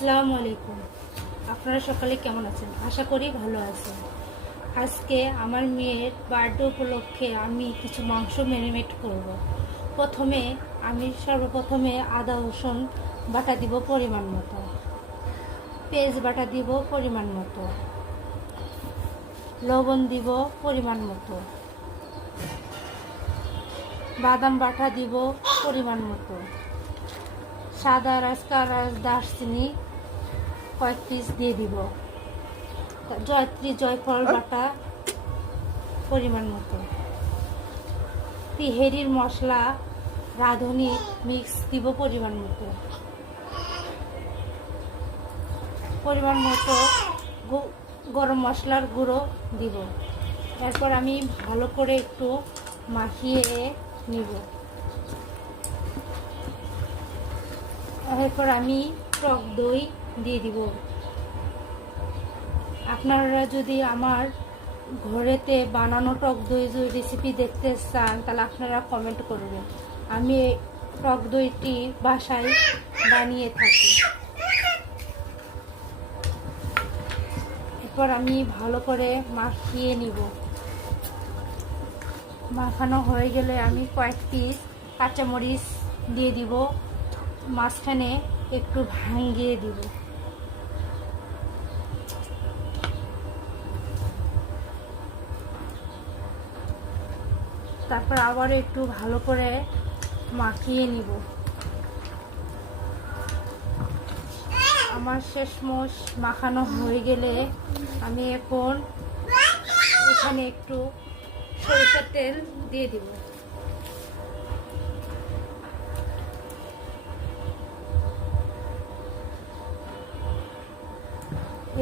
আসসালামু আলাইকুম। আপনারা সকালে কেমন আছেন? আশা করি ভালো আছেন। আজকে আমার মেয়ের বার্থডে উপলক্ষে আমি কিছু মাংস ম্যারিনেট করব। সর্বপ্রথমে আদা রসুন বাটা দিব পরিমাণ মতো, পেঁয়াজ বাটা দিব পরিমাণ মতো, লবণ দিব পরিমাণ মতো, বাদাম বাটা দিব পরিমাণ মতো, সাদা এলাচ, কালো এলাচ, দারচিনি কয়েক পিস দিয়ে দিব, জয়ফল বাটা পরিমাণ মতো, তিহেরির মশলা রাঁধুনি মিক্স দিব পরিমাণ মতো, গরম মশলার গুঁড়ো দিব। এরপর আমি ভালো করে একটু মাখিয়ে নিব। এরপর আমি টক দই দিয়ে দিব। আপনারা যদি আমার ঘরেতে বানানো টক দই রেসিপি দেখতে চান তাহলে আপনারা কমেন্ট করবেন। আমি টক দইটি বাসায় বানিয়ে থাকি। এরপর আমি ভালো করে মাখিয়ে নিব। মাখানো হয়ে গেলে আমি কয়েক পিস কাঁচামরিচ দিয়ে দিব, মাঝখানে একটু ভাঙিয়ে দিব। তারপর আবার একটু ভালো করে মাখিয়ে নিব। আমার শেষমেশ মাখানো হয়ে গেলে আমি এখন এখানে একটু সরিষার তেল দিয়ে দিব।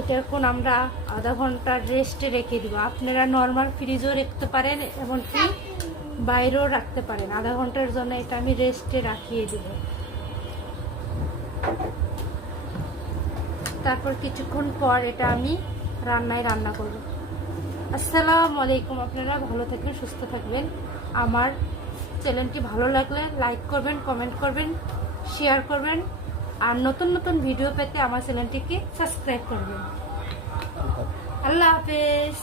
এটা এখন আমরা আধা ঘন্টা রেস্টে রেখে দিব। আপনারা নর্মাল ফ্রিজও রাখতে পারেন, এমনকি বাইরেও রাখতে পারেন। আধা ঘন্টার জন্য এটা আমি রেস্টে রাখিয়ে দিব। তারপর কিছুক্ষণ পর এটা আমি রান্না করব। আসসালামু আলাইকুম। আপনারা ভালো থাকবেন, সুস্থ থাকবেন। আমার চ্যানেলটি ভালো লাগলে লাইক করবেন, কমেন্ট করবেন, শেয়ার করবেন, আর নতুন নতুন ভিডিও পেতে আমার চ্যানেলটিকে সাবস্ক্রাইব করবেন। আল্লাহ হাফেজ।